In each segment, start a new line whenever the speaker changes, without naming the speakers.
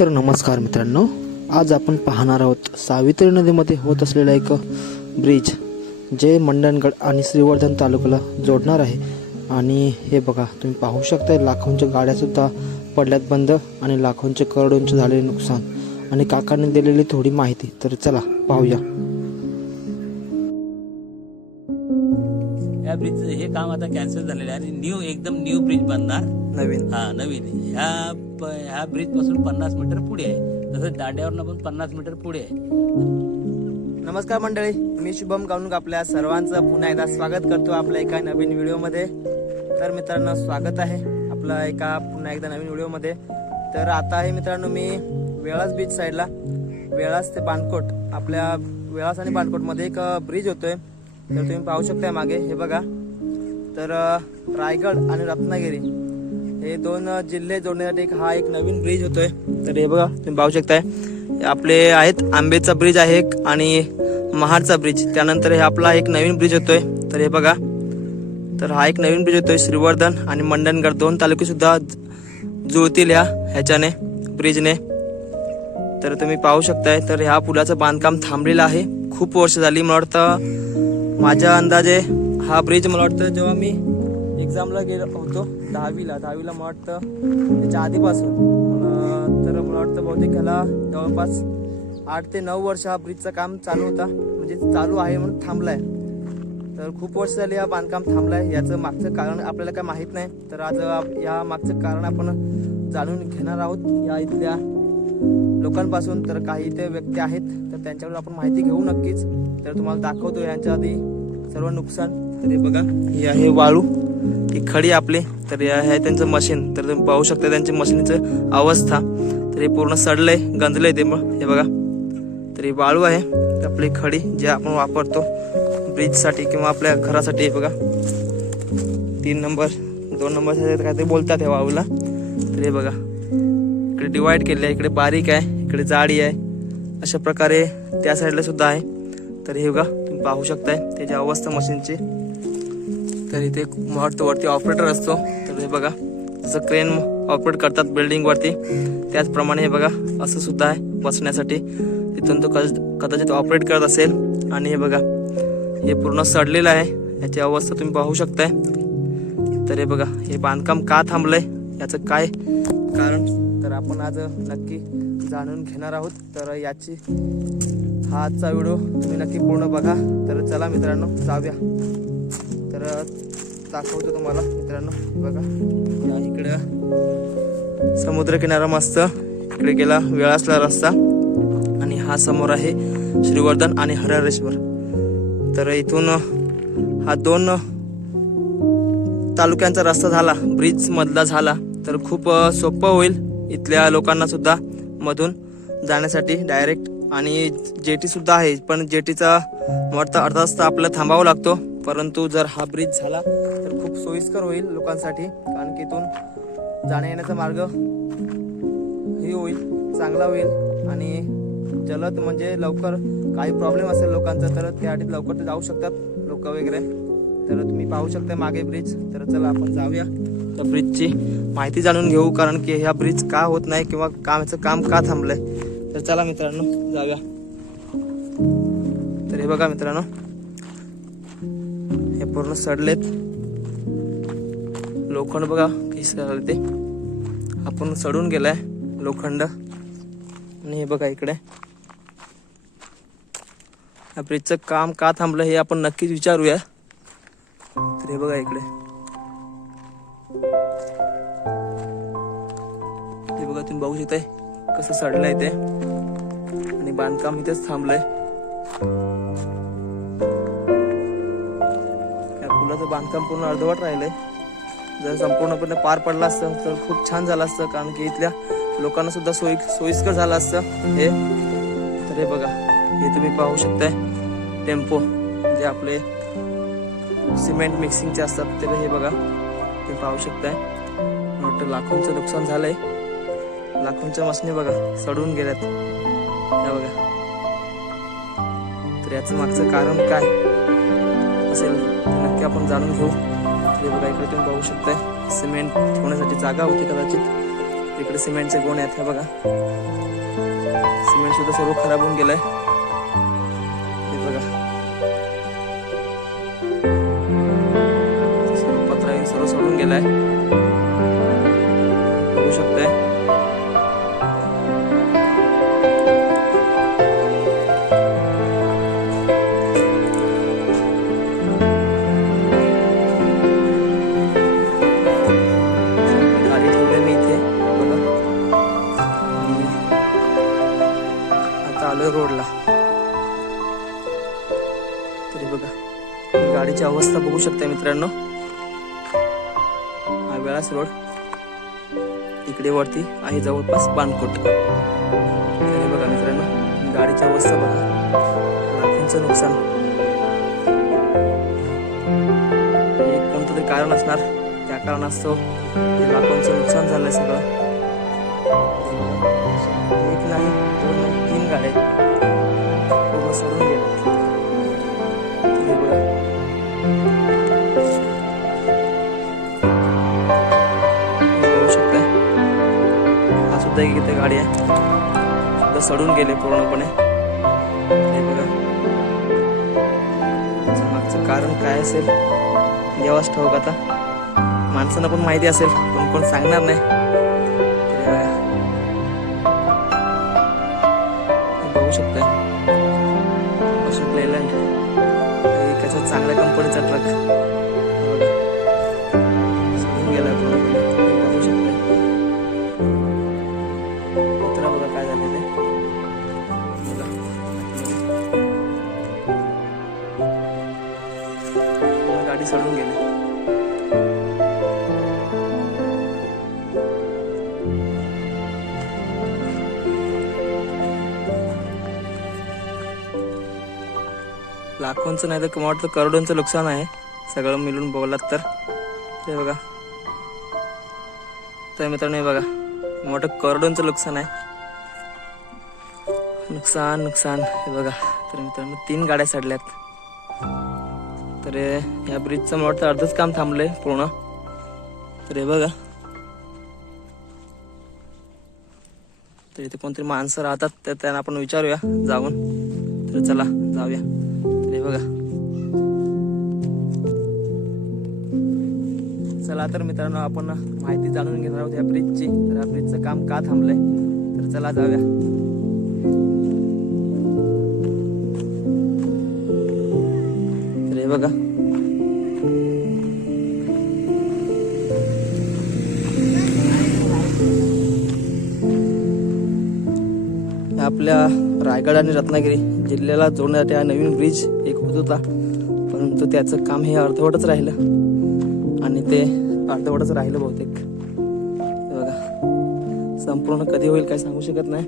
तर नमस्कार मित्रांनो आज आपण पाहणार आहोत सावित्री नदीमध्ये होत असलेला एक ब्रिज जे मंडणगड आणि श्रीवर्धन तालुक्याला जोडणार आहे. आणि हे बघा तुम्ही पाहू शकता लाखोंच्या गाड्यासुद्धा पडल्यात बंद आणि लाखोंचे करोडोंचे झालेले नुकसान. आणि काकांनी दिलेली थोडी माहिती तर चला पाहूया.
या ब्रिजचं हे काम आता कॅन्सल झालेलं आहे. आणि न्यू एकदम न्यू ब्रिज बनणार.
नवीन.
हा नवीन. ह्या प- ह्या ब्रिजपासून पन्नास मीटर पुढे आहे. तसंच दांड्यावरनं पण पन्नास मीटर पुढे आहे.
नमस्कार मंडळी मी शुभम गावणूक आपल्या सर्वांचं पुन्हा एकदा स्वागत करतो आपल्या एका नवीन व्हिडिओमध्ये. तर मित्रांनो स्वागत आहे आपलं एका पुन्हा एकदा नवीन व्हिडिओमध्ये. तर आता आहे मित्रांनो मी वेळास बीच साईडला वेळास ते बाणकोट. आपल्या वेळास आणि बाणकोटमध्ये एक ब्रिज होतोय. तर तुम्ही पाहू शकताय मागे. हे बघा. तर रायगड आणि रत्नागिरी. हे दोन जिल्हे जोडण्यासाठी एक हा एक नवीन ब्रिज होतोय. तर हे बघा तुम्ही पाहू शकताय. आपले आहेत आंबेचा ब्रिज आहे एक आणि महाडचा ब्रिज त्यानंतर हे आपला एक नवीन ब्रिज होतोय. तर हे बघा. तर हा एक नवीन ब्रिज होतोय श्रीवर्धन आणि मंडणगड. दोन तालुके सुद्धा जुळतील ह्या ह्याच्याने ब्रिजने तर तुम्ही पाहू शकताय. तर ह्या पुलाचं बांधकाम थांबलेलं आहे. खूप वर्ष झाली. मला वाटतं माझ्या अंदाजे हा ब्रिज मला वाटतं जेव्हा मी एक्झामला गेलो होतो दहावीला. दहावीला मला वाटतं त्याच्या आधीपासून. तर मला वाटतं बहुतेक ह्याला जवळपास आठ ते नऊ वर्ष हा ब्रिजचं काम चालू होता. म्हणजे चालू आहे म्हणून थांबलाय. तर खूप वर्ष झाले हा बांधकाम थांबलाय. याचं मागचं कारण आपल्याला काय माहीत नाही. तर आज या मागचं कारण आपण जाणून घेणार आहोत. या इथल्या लोकांपासून तर काही इथे व्यक्ती आहेत. तर त्यांच्याकडून आपण माहिती घेऊ नक्कीच. तर तुम्हाला दाखवतो यांच्या आधी सर्व नुकसान. तर हे बघा हे आहे वाळू. ही खडी आपली तर हे आहे त्यांचं मशीन तर तुम्ही पाहू शकता त्यांच्या मशीनचं अवस्था. तर हे पूर्ण सडलंय गंजलंय ते मग. हे बघा. तर ही वाळू आहे. आपली खडी जे आपण वापरतो ब्रिजसाठी किंवा आपल्या घरासाठी हे बघा. तीन नंबर दोन नंबर काय ते बोलतात हे वाळूला. तर हे बघा. इकडे डिवाइड केले आहे. इकडे बारीक आहे. इकडे जाडी आहे. अशा प्रकारे त्या साईडला सुद्धा आहे. तर हे बघा तुम्ही पाहू शकताय. त्याची अवस्था मशीनची तर इथे वाटतं वरती ऑपरेटर असतो. तर हे बघा जसं क्रेन ऑपरेट करतात बिल्डिंग वरती त्याचप्रमाणे हे बघा असं सुद्धा आहे बसण्यासाठी. तिथून तो कदा- कदाचित ऑपरेट करत असेल. आणि हे बघा हे पूर्ण सडलेलं आहे. याची अवस्था तुम्ही पाहू शकताय. तर हे बघा हे बांधकाम का थांबलंय याचं काय कारण तर आपण आज नक्की जाणून घेणार आहोत. तर याची हा आजचा व्हिडिओ तुम्ही नक्की पूर्ण बघा. तर चला मित्रांनो जाऊया. तर दाखवतो तुम्हाला मित्रांनो. बघा इकडं समुद्रकिनारा मस्त. इकडे गेला वेळासला रस्ता. आणि हा समोर आहे श्रीवर्धन आणि हरहरेश्वर. तर इथून हा दोन तालुक्यांचा रस्ता झाला ब्रिज मधला झाला. तर खूप सोपं होईल इथल्या लोकांना सुद्धा मधून जाण्यासाठी डायरेक्ट आणि जेटी सुद्धा आहे पण जेटीचा वाटतं अर्धा तास आपल्याला थांबावा लागतो. परंतु जर हा ब्रिज झाला तर खूप सोयीस्कर होईल लोकांसाठी कारण की इथून जाण्या येण्याचा मार्ग हे होईल चांगला होईल आणि जलद म्हणजे लवकर काही प्रॉब्लेम असेल लोकांचा तर त्यासाठी लवकर जाऊ शकतात लोक वगैरे. तर तुम्ही पाहू शकता मागे ब्रिज. तर चला आपण जाऊया. त्या ब्रिजची माहिती जाणून घेऊ कारण की ह्या ब्रिज का होत नाही किंवा कामाचं काम का थांबलंय. तर चला मित्रांनो जाऊया. तर हे बघा मित्रांनो हे पूर्ण सडलेत. लोखंड बघा किती सडले ते. आपण सडून गेलाय लोखंड. आणि हे बघा इकडे. या ब्रिजचं काम का थांबलं हे आपण नक्कीच विचारूया. तर हे बघा इकडे. हे बघा तुम्ही बघू शकताय कसं सडलंय ते. आणि बांधकाम इथेच थांबलंय. या बांधकाम पूर्ण अर्धवट राहिलंय. जर संपूर्णपणे पार पडलं असतं तर खूप छान झालं असतं कारण की इथल्या लोकांना सुद्धा सोयी सोयीस्कर झालं असतं. हे तर हे बघा हे तुम्ही पाहू शकताय. टेम्पो जे आपले सिमेंट मिक्सिंगचे असतात ते हे बघा ते पाहू शकताय. मला वाटतं लाखोंचं नुकसान झालंय. लाखोंच्या मशनी बघा सडून गेल्यात. या बघा. तर याचं मागचं कारण काय? असेल ते नक्की आपण जाणून घेऊ. हे बघा इकडे तुम्ही पाहू शकताय सिमेंट ठेवण्यासाठी जागा होती कदाचित. इकडे सिमेंटचे गोण आहेत हे बघा. सिमेंट सुद्धा सर्व खराब होऊन गेलंय. हे बघा. सर्व पत्रा सर्व सोडून गेलाय. बघू शकता मित्रांनो. हा वेळास रोड. इकडे वरती आहे जवळपास बाणकोट. तरी बघा मित्रांनो गाडीची अवस्था बघा. लाखोंचं नुकसान. हे कोणतं तरी कारण असणार. त्या कारणास्तव हे लाखोंचं नुकसान झालंय सगळं. एक नाही दोन तीन गाड्या सुद्धा इथे गाडी आहे. सुद्धा सडून गेले पूर्णपणे. हे बघा. मागचं कारण काय असेल? देवाच ठाऊक आता. माणसांना पण माहिती असेल पण कोण सांगणार नाही. पूर्ण गाडी सडून लाखोंचं नाही तर मला वाटतं करोडोंचं नुकसान आहे. सगळं मिळून बोललात तर. हे बघा. तर मित्रांनो हे बघा. मोठं करोडोंचं नुकसान आहे. नुकसान नुकसान. हे बघा. तर मित्रांनो तीन गाड्या सडल्यात. तर या ब्रिजचं मला वाटतं अर्धच काम थांबलंय पूर्ण. तर हे बघा. तर इथे कोणतरी माणसं राहतात तर त्यांना आपण विचारूया जाऊन. तर चला जाऊया. तर हे बघा. चला तर मित्रांनो आपण माहिती जाणून घेणार आहोत या ब्रिजची तर या ब्रिजचं काम का थांबलंय? तर चला जाऊया. बघा. आपल्या रायगड आणि रत्नागिरी जिल्ह्याला जोडण्यासाठी हा नवीन ब्रिज एक होत होता. परंतु त्याचं काम हे अर्धवटच राहिलं. आणि ते अर्धवटच राहिलं बहुतेक. बघा. संपूर्ण कधी होईल काय सांगू शकत नाही.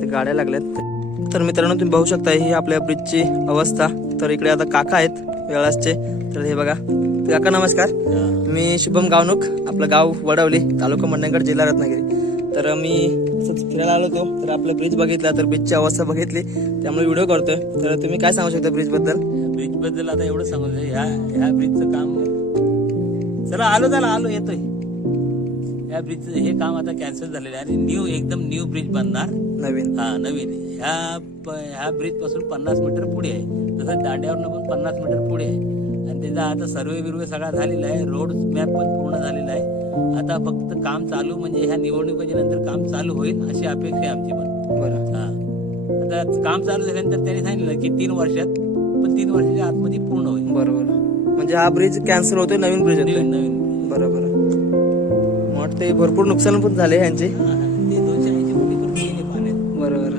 ते गाड्या लागल्यात. तर मित्रांनो तुम्ही बघू शकता ही आपल्या ब्रिजची अवस्था. तर इकडे आता काका आहेत वेळासचे तर हे बघा. काका नमस्कार. मी शुभम गावनुक आपलं गाव वडवली तालुका मंडणगड जिल्हा रत्नागिरी. तर मी असंच फिरायला आलो होतो. तर आपलं ब्रिज बघितला तर ब्रिजची अवस्था बघितली. त्यामुळे व्हिडिओ करतोय. तर तुम्ही काय सांगू शकता
ब्रिजबद्दल? ब्रिजबद्दल आता एवढं सांगू ह्या ह्या ब्रिजचं काम चला आलो चला आलो येतोय. या ब्रिजचं हे काम आता कॅन्सल झालेलं आहे. आणि न्यू एकदम न्यू ब्रिज बनणार.
नवीन.
हा नवीन. ह्या ह्या ब्रिजपासून पन्नास मीटर पुढे आहे. तसं दांड्यावरनं पण पन्नास मीटर पुढे आहे. आणि त्याचा आता सर्वे बिर्वे सगळा झालेला आहे. रोड मॅप पण पूर्ण झालेला आहे. आता फक्त काम चालू म्हणजे ह्या निवडणुकीच्या नंतर काम चालू होईल अशी अपेक्षा आहे आमची पण.
बरं.
हा. आता काम चालू झाल्यानंतर त्यांनी सांगितलं की तीन वर्षात पण तीन वर्षाच्या आतमध्ये पूर्ण होईल.
बरोबर. म्हणजे हा ब्रिज कॅन्सल होतोय नवीन ब्रिज होतोय.
नवीन नवीन
बरोबर. वाटतं भरपूर नुकसान पण झाले यांचे.
हा, ते दोनशे ऐंशी कोटी पण गेले पाण्यात.
बरोबर.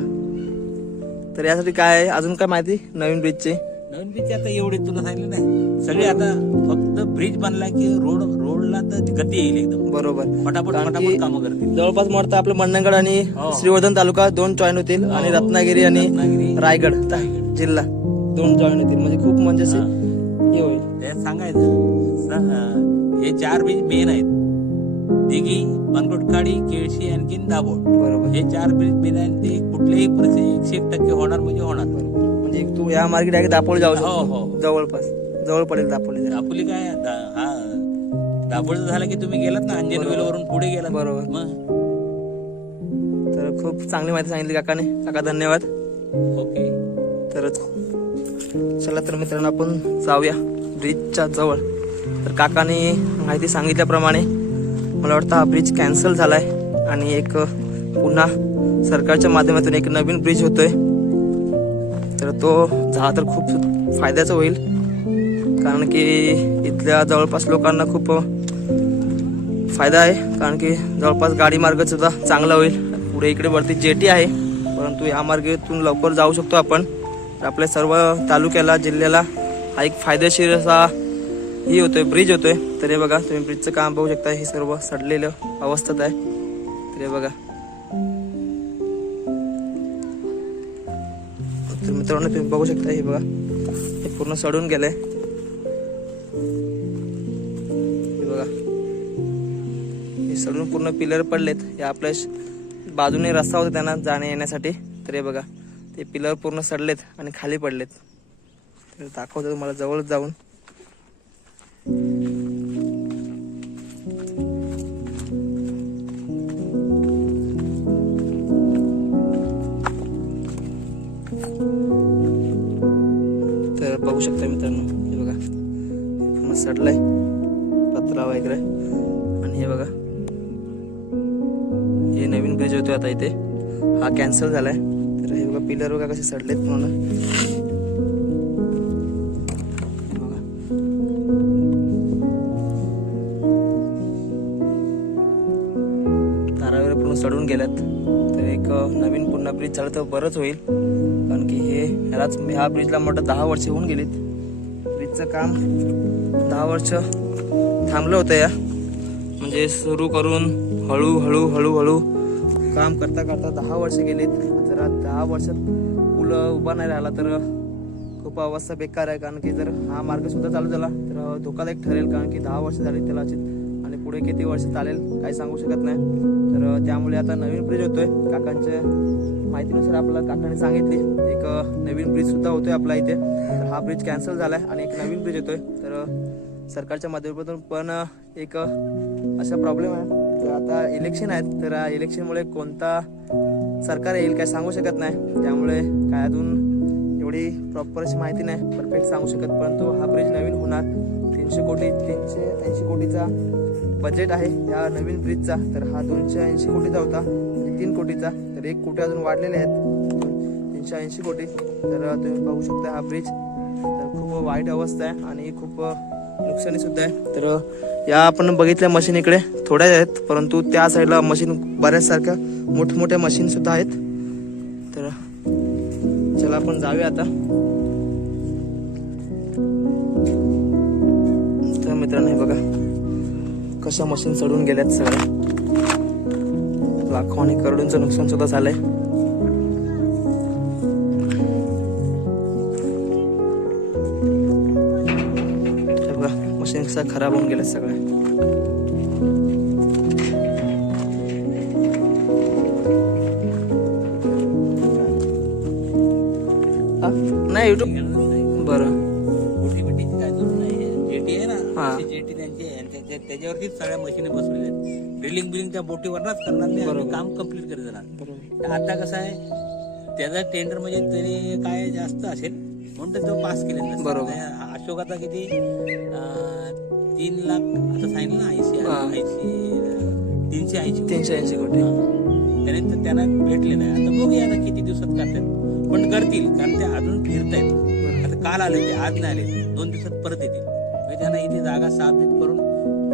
तर यासाठी काय आहे? अजून काय माहिती? नवीन ब्रिजची
नवीन ब्रिज आता एवढे तुला सांगितलं नाही. सगळे आता फक्त ब्रिज बनला की रोड रोडला तर गती येईल एकदम.
बरोबर.
फटाफट
कारण की
फटाफट कामं करतील.
जवळपास वाटतं आपलं मंडणगड आणि
हो.
श्रीवर्धन तालुका दोन जॉईन होतील आणि रत्नागिरी आणि
रत्नागिरी,
रायगड
रायगड.
जिल्हा दोन जॉईन होतील. म्हणजे खूप म्हणजे असे
हा.
हे होईल.
त्यात सांगायचं स- अं, हे चार ब्रिज मेन आहेत. दिघी बनकोटकाडी केळशी आणखीन दाभोळ
बरोबर.
हे चार ब्रिज मेन आहेत. ते कुठल्याही परिस्थिती एकशे एक टक्के होणार म्हणजे होणार.
या मार्गे डायरेक्ट दापोली जाऊ
हो,
शकतो.
हो.
जवळपास. जवळ पडेल दापोली जरा.
दापोली काय दा- हा. दापोळचं झालं की तुम्ही गेलात ना अंजनवेल वरून पुढे गेलात.
बरोबर.
मग?
तर खूप चांगली माहिती सांगितली काकाने. काका धन्यवाद.
ओके.
तर चला तर मित्रांनो आपण जाऊया ब्रिजच्या जवळ. तर काकाने माहिती सांगितल्याप्रमाणे मला वाटतं हा ब्रिज कॅन्सल झालाय. आणि एक पुन्हा सरकारच्या माध्यमातून एक नवीन ब्रिज होतोय. तर तो झाला तर खूप फायद्याचा होईल. कारण की इथल्या जवळपास लोकांना खूप फायदा आहे. कारण की जवळपास गाडी मार्ग सुद्धा चांगला होईल. पुढे इकडे वरती जेटी आहे. परंतु या मार्गेतून लवकर जाऊ शकतो आपण. तर आपल्या सर्व तालुक्याला जिल्ह्याला हा एक फायदेशीर असा ही होतोय ब्रिज होतोय. तर हे बघा तुम्ही ब्रिजचं काम बघू शकता. हे सर्व सडलेलं अवस्थेत आहे. तर हे बघा. तर मित्रांनो तुम्ही बघू शकता हे बघा. हे पूर्ण सडून गेलंय. हे बघा. हे सडून पूर्ण पिलर पडलेत. हे आपल्या बाजूने रस्ता होता त्यांना जाण्या येण्यासाठी. तर हे बघा ते पिलर पूर्ण सडलेत आणि खाली पडलेत. तर दाखवतो तुम्हाला जवळ जाऊन. शकता मित्रांनो. हे बघा. हे पूर्ण सडलंय. पत्रा वगैरे. आणि हे बघा. हे नवीन ब्रिज होतो आता इथे. हा कॅन्सल झालाय. तर हे बघा पिलर बघा कसे सडलेत पूर्ण हे बघा. तारा वगैरे पूर्ण सडून गेल्यात. तर एक नवीन पुन्हा ब्रिज झालं तर बरंच होईल. ह्यालाच ह्या ब्रिजला मोठं दहा वर्ष होऊन गेलीत. ब्रिजचं काम दहा वर्ष थांबलं होतं या. म्हणजे सुरू करून हळूहळू हळूहळू काम करता करता दहा वर्ष गेलीत. जर दहा वर्षात पूल उभा नाही राहिला तर खूप अवस्था बेकार आहे. कारण की जर हा मार्ग सुद्धा चालू झाला तर धोकादायक ठरेल. कारण की दहा वर्ष झाली त्याला पुढे किती वर्ष चालेल काही सांगू शकत नाही. तर त्यामुळे आता नवीन ब्रिज होतोय. काकांच्या माहितीनुसार आपल्याला काकाने सांगितली. एक नवीन ब्रिज सुद्धा होतोय आपला इथे. तर हा ब्रिज कॅन्सल झालाय आणि एक नवीन ब्रिज येतोय तर सरकारच्या माध्यमातून पण एक असा प्रॉब्लेम आहे. तर आता इलेक्शन आहेत. तर इलेक्शनमुळे कोणता सरकार येईल काय सांगू शकत नाही. त्यामुळे काय अजून एवढी प्रॉपर अशी माहिती नाही. परफेक्ट सांगू शकत. परंतु हा ब्रिज नवीन होणार. तीनशे कोटी तीनशे ऐंशी कोटीचा बजेट आहे. या नवीन ब्रिजचा तर हा दोनशे ऐंशी कोटीचा होता. आणि तीन कोटीचा तर एक कोटी अजून वाढलेले आहेत. तीनशे ऐंशी कोटी. तर तुम्ही पाहू शकता हा ब्रिज तर खूप वाईट अवस्था आहे आणि खूप नुकसानी सुद्धा आहे. तर या आपण बघितल्या मशीन इकडे थोड्या आहेत परंतु त्या साईडला मशीन बऱ्याच सारख्या मोठमोठ्या मशीन सुद्धा आहेत. तर चला आपण जाऊया आता. मित्रांनो हे बघा. कशा मशीन चढून गेल्यात सगळ्या. लाखो आणि करोडोंचं नुकसान सुद्धा झालंय. बघा मशीन कसा खराब होऊन गेल्या सगळ्या. हा? नाही युट्यूब बरं.
त्याच्यावरतीच सगळ्या मशीनी बसवलेल्या आहेत. ड्रिलिंग बिलिंग त्या बोटीवरच करणार ते आम्ही काम कंप्लीट करत जाणार
बरोबर.
आता कसं आहे त्याचा टेंडर म्हणजे तरी काय जास्त असेल म्हणून तर तो पास केलेला नसेल.
बरोबर.
अशोकाचा किती तीन लाख आता सांगितलं ना ऐंशी
हा.
ऐंशी तीनशे ऐंशी
तीनशे ऐंशी कोटी.
त्याने तर त्यांना भेटले नाही. आता बघूया आता किती दिवसात करतात. पण करतील कारण ते अजून फिरतायत. आता काल आले ते आज नाही आले दोन दिवसात परत येतील. म्हणजे त्यांना इथे जागा साफ करून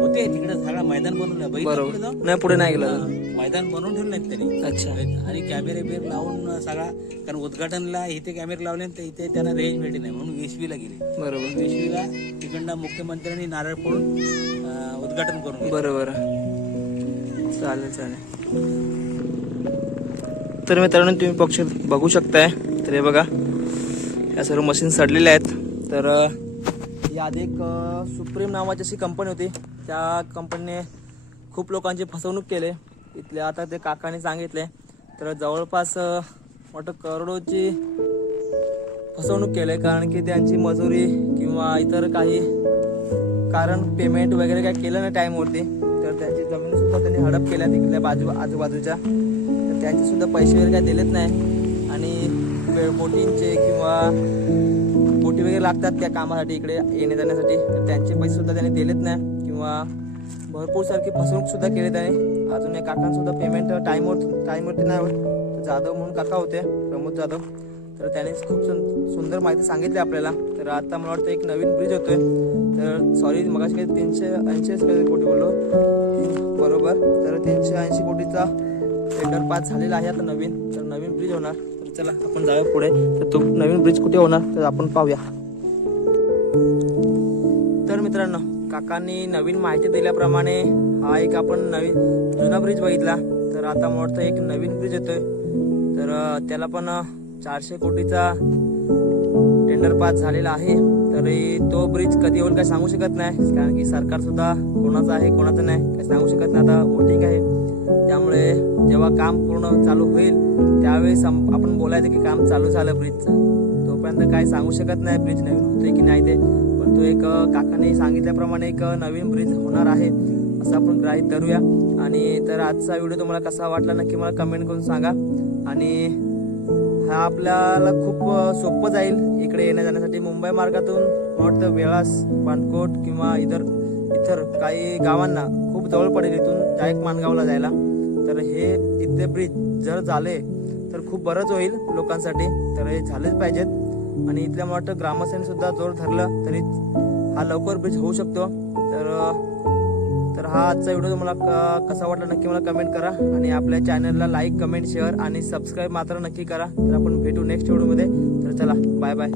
होते तिकडे सगळा मैदान बनवलं
बरोबर? नाही पुढे नाही गेला
मैदान बनवून ठेवलं नाहीत त्यांनी.
अच्छा.
आणि कॅमेरे बिर लावून सगळा कारण उद्घाटनला इथे कॅमेरे लावले तर इथे त्यांना रेंज भेटली नाही म्हणून वेशवीला गेले.
बरोबर.
वेशवीला तिकडनं मुख्यमंत्र्यांनी नारळ फोडून अं, उद्घाटन करून घेतलं.
बरोबर. चालेल चालेल. तर मित्रांनो तुम्ही पक्ष बघू शकताय. तर हे बघा या सर्व मशीन सडलेल्या आहेत. तर अ, आधी एक अ, सुप्रीम नावाची अशी कंपनी होती. त्या कंपनीने खूप लोकांची फसवणूक केले. इथले आता ते काकाने सांगितले. तर जवळपास मोठं करोडोची फसवणूक केले कारण की त्यांची मजुरी किंवा इतर काही कारण पेमेंट वगैरे काय केलं नाही टाईमवरती तर त्यांची जमीन सुद्धा त्यांनी हडप केल्या तिकडल्या बाजू आजूबाजूच्या. तर त्यांचे सुद्धा पैसे वगैरे काय दिलेत नाही. आणि बोटींचे किंवा बोटी वगैरे लागतात त्या कामासाठी इकडे येण्या जाण्यासाठी तर त्यांचे पैसे सुद्धा त्यांनी दिलेत नाही. किंवा भरपूर सारखी फसवणूक सुद्धा केली त्याने. अजून एक काकांसुद्धा पेमेंट टाईमवर टाईमवरती नाही होत. जाधव म्हणून काका होते प्रमोद जाधव. तर त्याने खूप सुंदर माहिती सांगितली आपल्याला. तर आता मला वाटतं एक नवीन ब्रिज होतोय. तर सॉरी मगाशी काही तीनशे ऐंशीच कोटी बोललो. बरोबर. तर तीनशे ऐंशी कोटीचा टेंडर पास झालेला आहे आता नवीन. तर नवीन ब्रिज होणार. तर चला आपण जाऊया पुढे. तर तो नवीन ब्रिज कुठे होणार? तर आपण पाहूया. तर मित्रांनो काकांनी नवीन माहिती दिल्याप्रमाणे हा एक आपण नवीन जुना ब्रिज बघितला. तर आता मोठा एक नवीन ब्रिज येतोय. तर त्याला पण चारशे कोटीचा टेंडर पास झालेला आहे. तरी तो ब्रिज कधी होईल काय सांगू शकत नाही. कारण की सरकार सुद्धा कोणाचं आहे कोणाचं नाही काय सांगू शकत नाही. आता वोटिंग आहे. त्यामुळे जेव्हा काम पूर्ण चालू होईल त्यावेळेस आपण बोलायचं की काम चालू झालं ब्रिजचं तोपर्यंत काय सांगू शकत नाही ब्रिज नवीन होतोय की नाही ते. परंतु एक काकाने सांगितल्याप्रमाणे एक नवीन ब्रिज होणार आहे. असं आपण ग्राहित धरूया. आणि तर आजचा व्हिडिओ तुम्हाला कसा वाटला नक्की मला कमेंट करून सांगा. आणि हा आपल्याला खूप सोपं जाईल इकडे येण्या जाण्यासाठी. मुंबई मार्गातून मला वाटतं वेळास पानकोट किंवा इतर इतर काही गावांना खूप जवळ पडेल इथून डायरेक्ट मानगावला जायला. तर हे इथले ब्रिज जर झाले तर खूप बरंच होईल लोकांसाठी. तर हे झालेच पाहिजेत. आणि इथल्या मला वाटतं ग्रामस्थांनी सुद्धा जोर धरला तरी हा लवकर ब्रिज होऊ शकतो. तर तर हा आजचा व्हिडिओ तुम्हाला क- कसा वाटला नक्की मला कमेंट करा आणि आपल्या चॅनलला लाईक कमेंट शेअर आणि सबस्क्राईब मात्र नक्की करा. तर आपण भेटू नेक्स्ट व्हिडिओमध्ये तर चला बाय बाय